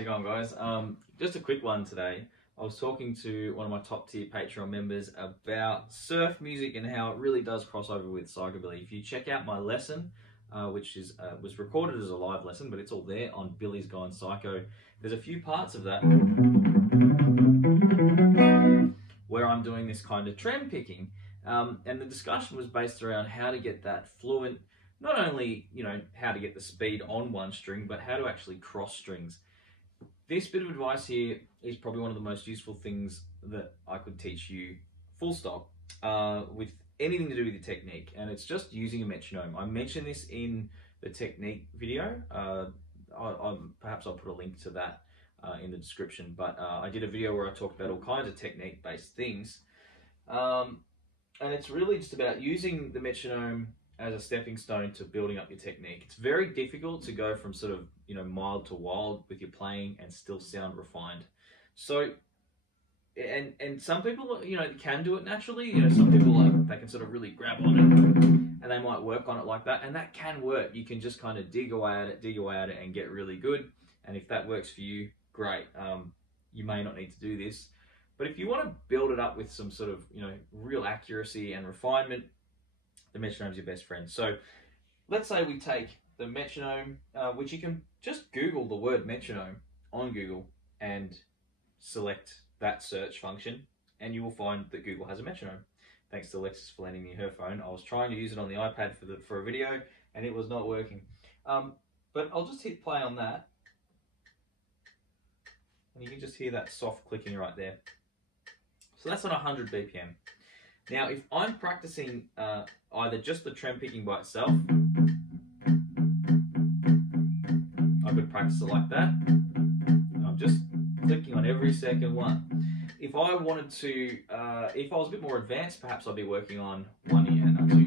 How's it going, guys? Just a quick one today. I was talking to one of my top tier Patreon members about surf music and how it really does cross over with Psychobilly. If you check out my lesson, which was recorded as a live lesson, but it's all there on Billy's Gone Psycho, there's a few parts of that where I'm doing this kind of trem picking. And the discussion was based around how to get that fluent, not only, how to get the speed on one string, but how to actually cross strings. This bit of advice here is probably one of the most useful things that I could teach you, full stop, with anything to do with your technique. And it's just using a metronome. I mentioned this in the technique video. Perhaps I'll put a link to that in the description. But I did a video where I talked about all kinds of technique-based things. And it's really just about using the metronome as a stepping stone to building up your technique. It's very difficult to go from sort of, mild to wild with your playing and still sound refined. So, and some people, can do it naturally. Some people, they can sort of really grab on it and they might work on it like that. And that can work. You can just kind of dig away at it and get really good. And if that works for you, great. You may not need to do this. But if you want to build it up with some sort of, real accuracy and refinement, the metronome's your best friend. So let's say we take the metronome, which you can just Google the word metronome on Google and select that search function, and you will find that Google has a metronome. Thanks to Alexis for lending me her phone. I was trying to use it on the iPad for a video, and it was not working. But I'll just hit play on that, and you can just hear that soft clicking right there. So that's on 100 BPM. Now, if I'm practicing either just the trem picking by itself, I could practice it like that. I'm just clicking on every second one. If I wanted to, if I was a bit more advanced, perhaps I'd be working on 1 ear and 2 ear.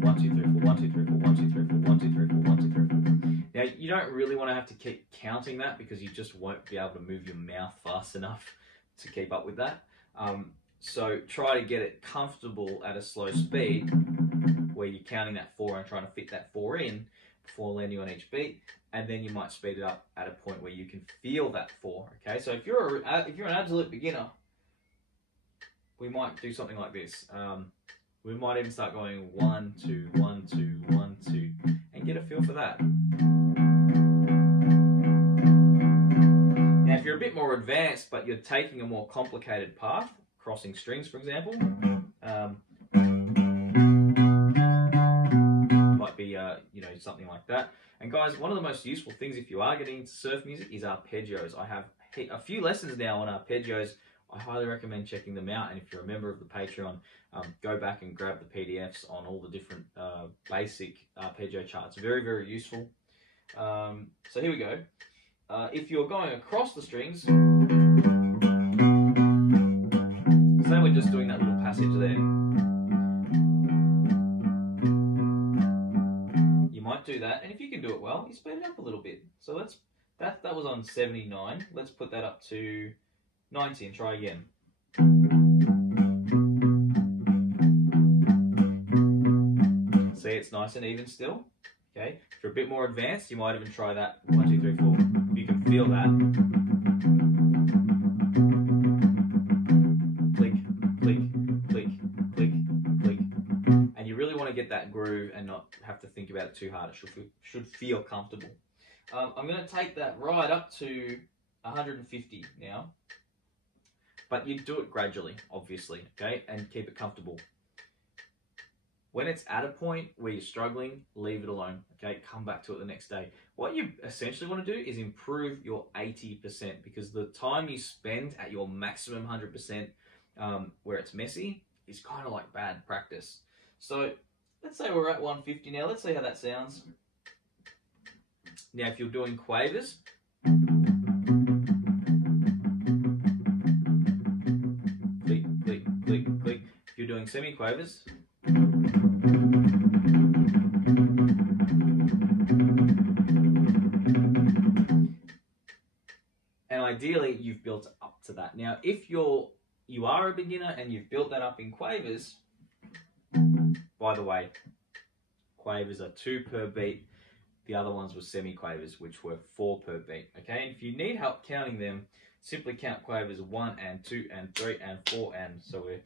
1, 2, 3, 4, 1, 2, 3, 4, 1, 2, 3, 4, 1, 2, 3, 4, 1, 2, 3, 4. Now, you don't really want to have to keep counting that because you just won't be able to move your mouth fast enough to keep up with that. So try to get it comfortable at a slow speed where you're counting that 4 and trying to fit that 4 in before landing on each beat, and then you might speed it up at a point where you can feel that 4. Okay, so if you're an absolute beginner, we might do something like this. We might even start going 1, 2, 1, 2, 1, 2, and get a feel for that. Now, if you're a bit more advanced, but you're taking a more complicated path, crossing strings, for example, might be, something like that. And guys, one of the most useful things if you are getting into surf music is arpeggios. I have a few lessons now on arpeggios. I highly recommend checking them out. And if you're a member of the Patreon, go back and grab the PDFs on all the different basic arpeggio charts. Very, very useful. So here we go. If you're going across the strings, say we're just doing that little passage there, you might do that, and if you can do it well, you speed it up a little bit. So that was on 79. Let's put that up to 90 and try again. See, it's nice and even still. Okay, if you're a bit more advanced, you might even try that 1, 2, 3, 4. If you can feel that. Click, click, click, click, click. And you really want to get that groove and not have to think about it too hard. It should feel comfortable. I'm going to take that right up to 150 now. But you do it gradually, obviously, okay, and keep it comfortable. When it's at a point where you're struggling, leave it alone, okay? Come back to it the next day. What you essentially want to do is improve your 80%, because the time you spend at your maximum 100% where it's messy is kind of like bad practice. So let's say we're at 150 now. Let's see how that sounds. Now, if you're doing quavers, click, click, click, click. If you're doing semi-quavers, and ideally you've built up to that. Now, if you are a beginner and you've built that up in quavers, by the way, quavers are 2 per beat. The other ones were semi-quavers, which were 4 per beat. Okay, and if you need help counting them, simply count quavers 1 and 2 and 3 and 4, and so we're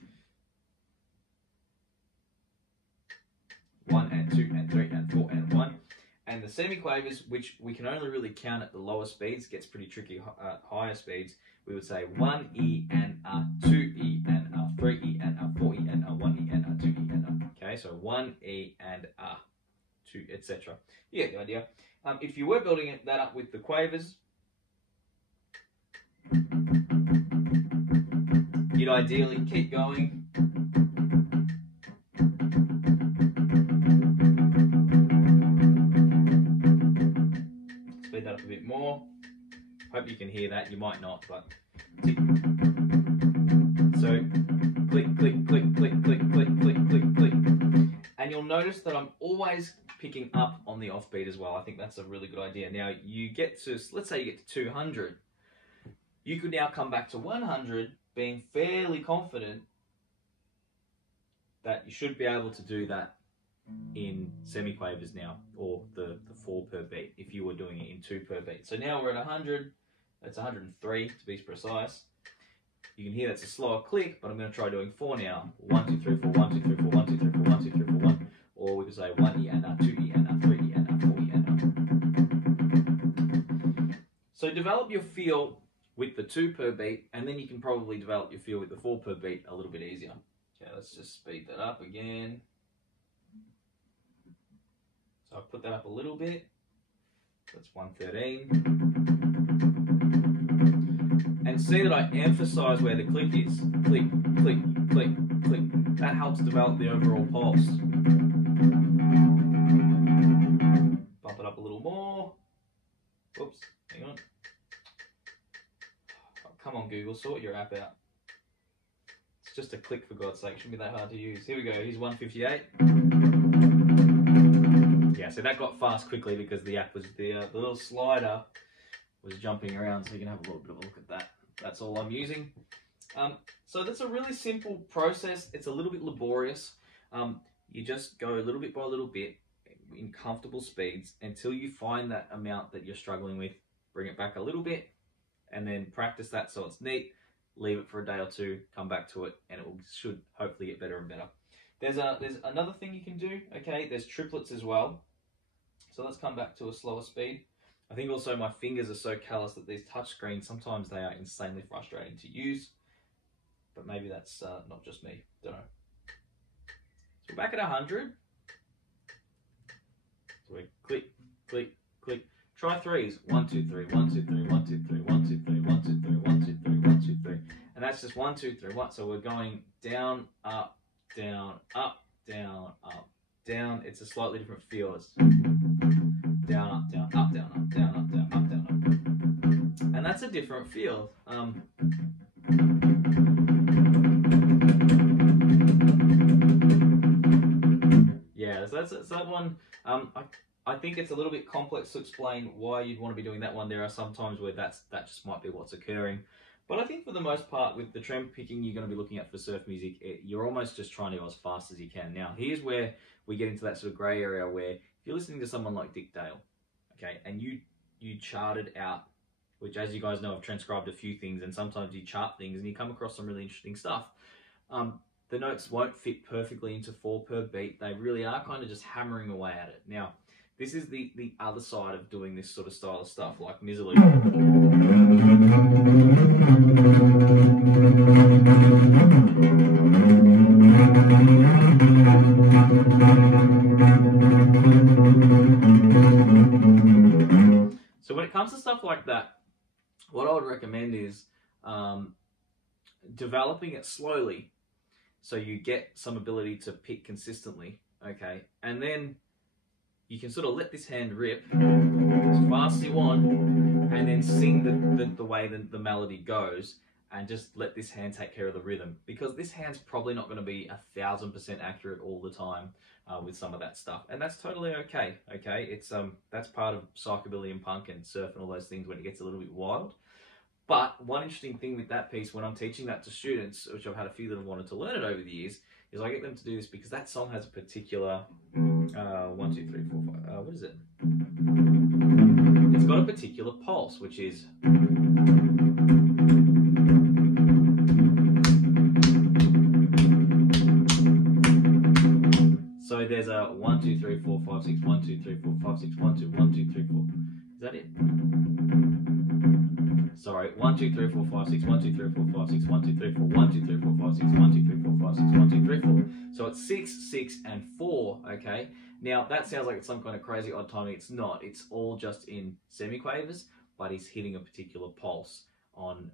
1 and 2 and 3 and 4 and 1. And the semi-quavers, which we can only really count at the lower speeds, gets pretty tricky at higher speeds. We would say 1 E and A, 2 E and A, 3 E and A, 4 E and A, 1 E and A, 2 E and A. Okay, so 1 E and A, 2, etc. You get the idea. If you were building that up with the quavers, you'd ideally keep going. Speed that up a bit more. Hope you can hear that. You might not, but tick. So click, click, click, click, click, click, click, click, click. And you'll notice that I'm always picking up on the offbeat as well. I think that's a really good idea. Now you get to, let's say you get to 200. You could now come back to 100 being fairly confident that you should be able to do that in semi-quavers now, or the 4 per beat if you were doing it in 2 per beat. So now we're at 100, that's 103 to be precise. You can hear that's a slower click, but I'm going to try doing 4 now. 1, 2, 3, 4, 1, 2, 3, 4, 1, 2, 3, 4, 1, 2, 3, 4, 1. Or we could say 1 E and A, 2 E and A, 3 E and A, 4 E and A. So develop your feel with the 2 per beat, and then you can probably develop your feel with the 4 per beat a little bit easier. Okay, let's just speed that up again. So I'll put that up a little bit. That's 113. And see that I emphasize where the click is. Click, click, click, click. That helps develop the overall pulse. Bump it up a little more. Oops, hang on. Oh, come on, Google, sort your app out. It's just a click, for God's sake. Shouldn't be that hard to use. Here we go. Here's 158. Yeah, so that got fast quickly because the app was the little slider was jumping around, so you can have a little bit of a look at that. That's all I'm using. So that's a really simple process. It's a little bit laborious. You just go a little bit by little bit in comfortable speeds until you find that amount that you're struggling with. Bring it back a little bit and then practice that so it's neat. Leave it for a day or two, come back to it, and it should hopefully get better and better. There's another thing you can do, okay? There's triplets as well. So let's come back to a slower speed. I think also my fingers are so callous that these touch screens, sometimes they are insanely frustrating to use. But maybe that's not just me, don't know. So we're back at 100. So we click, click, click. Try threes. 1, 2, 3, 1, 2, 3, 1, 2, 3, 1, 2, 3, 1, 2, 3, 1, 2, 3, 1, 2, 3. And that's just 1, 2, 3, 1. So we're going down, up, down, up, down, up, down. It's a slightly different feel. It's down, up, down, up, down, up, down, up, down, up, down, up. And that's a different feel. Yeah, so that's that one. I think it's a little bit complex to explain why you'd want to be doing that one. There are some times where that just might be what's occurring. But I think for the most part, with the trem picking you're going to be looking at for surf music, you're almost just trying to go as fast as you can. Now, here's where we get into that sort of grey area where if you're listening to someone like Dick Dale, okay, and you charted out, which as you guys know, I've transcribed a few things, and sometimes you chart things and you come across some really interesting stuff. The notes won't fit perfectly into 4 per beat. They really are kind of just hammering away at it. Now, this is the other side of doing this sort of style of stuff, like Miserlou. So when it comes to stuff like that, what I would recommend is developing it slowly so you get some ability to pick consistently, okay? And then you can sort of let this hand rip as fast as you want and then sing the way the melody goes and just let this hand take care of the rhythm, because this hand's probably not going to be 1000% accurate all the time with some of that stuff, and that's totally okay. Okay, it's that's part of psychobilly and punk and surf and all those things when it gets a little bit wild. But one interesting thing with that piece, when I'm teaching that to students, which I've had a few that have wanted to learn it over the years, is I get them to do this because that song has a particular 1, 2, 3, 4, 5. What is it? got a particular pulse, which is so there's a 1 2 3 4 5 6 1 2 3 4 5 6 1 2 1 2 3 4. Is that it? Sorry, 1 2 3 4 5 6 1 2 3 4 5 6 1 2 3 4 1 2 3 4 5 6 1 2 3 4 5 6 1 2 3 4. So it's 6 6 and 4. Okay. Now that sounds like it's some kind of crazy odd timing. It's not. It's all just in semiquavers, but he's hitting a particular pulse on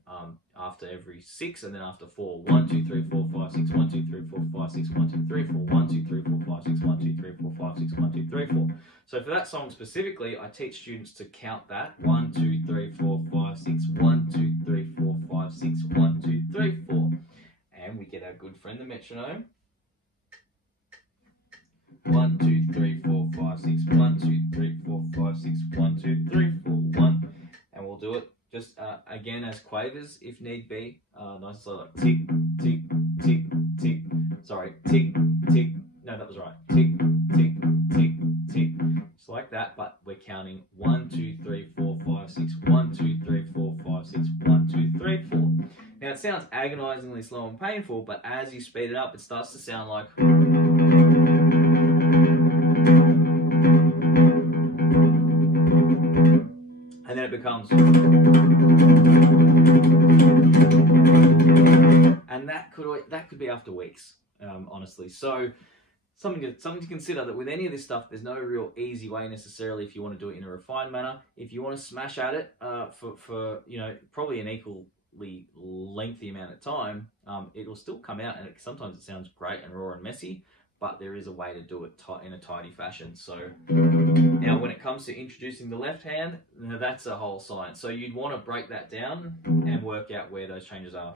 after every 6 and then after 4. 1 2 3 4 5 6 1 2 3 4 5 6 1 2 3 4 1 2 3 4 5 6 1 2 3 4 5 6 1 2 3 4. So for that song specifically, I teach students to count that 1 2 3 4 5 6 1 2 3 4 5 6 1 2 3 4, and we get our good friend the metronome. 1 2 3 4 5 6 1 2 3 4 5 6 1 2 3 4 1, and we'll do it just again as quavers if need be. Nice and slow, like tick tick tick tick. Sorry, tick tick. No, that was right. Tick tick tick tick. Just like that, but we're counting 1 2 3 4 5 6 1 2 3 4 5 6 1 2 3 4. Now it sounds agonizingly slow and painful, but as you speed it up, it starts to sound like. And then it becomes, and that could be after weeks, honestly. So something to consider, that with any of this stuff, there's no real easy way necessarily if you want to do it in a refined manner. If you want to smash at it for you know, probably an equally lengthy amount of time, it will still come out, and sometimes it sounds great and raw and messy. But there is a way to do it in a tidy fashion. So now when it comes to introducing the left hand, now that's a whole science. So you'd want to break that down and work out where those changes are.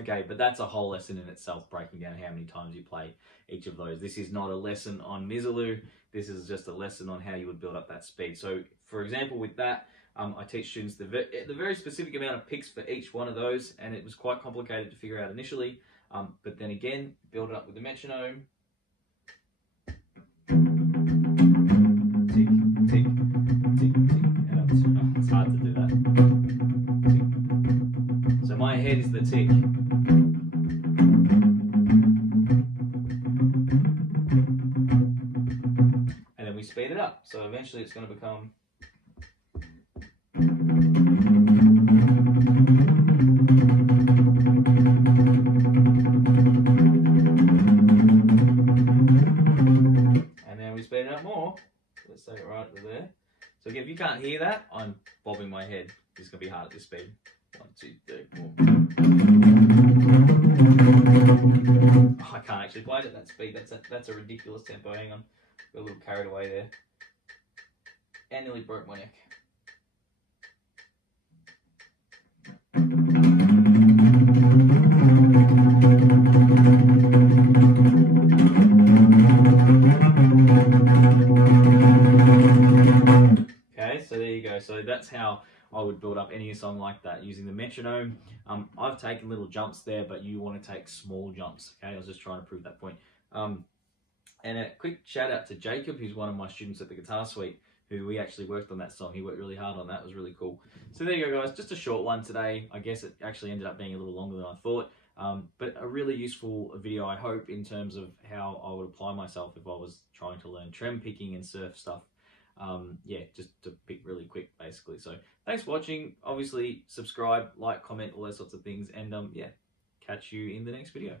Okay, but that's a whole lesson in itself, breaking down how many times you play each of those. This is not a lesson on Miserlou. This is just a lesson on how you would build up that speed. So, for example, with that, I teach students the very specific amount of picks for each one of those, and it was quite complicated to figure out initially. But then again, build it up with the metronome. Tick, tick, tick, tick. And it's hard to do that. Tick. So my head is the tick. Speed it up, so eventually it's going to become. And then we speed it up more. Let's say it right there. So again, if you can't hear that, I'm bobbing my head. It's going to be hard at this speed. 1 2 3 4. Oh, I can't actually play it at that speed. That's a ridiculous tempo. Hang on. Got a little carried away there. And nearly broke my neck. Okay, so there you go. So that's how I would build up any song like that using the metronome. I've taken little jumps there, but you want to take small jumps. Okay, I was just trying to prove that point. And a quick shout out to Jacob, who's one of my students at the Guitar Suite, who we actually worked on that song. He worked really hard on that. It was really cool. So there you go, guys. Just a short one today. I guess it actually ended up being a little longer than I thought. But a really useful video, I hope, in terms of how I would apply myself if I was trying to learn trem picking and surf stuff. Yeah, just to pick really quick, basically. So thanks for watching. Obviously, subscribe, like, comment, all those sorts of things. And yeah, catch you in the next video.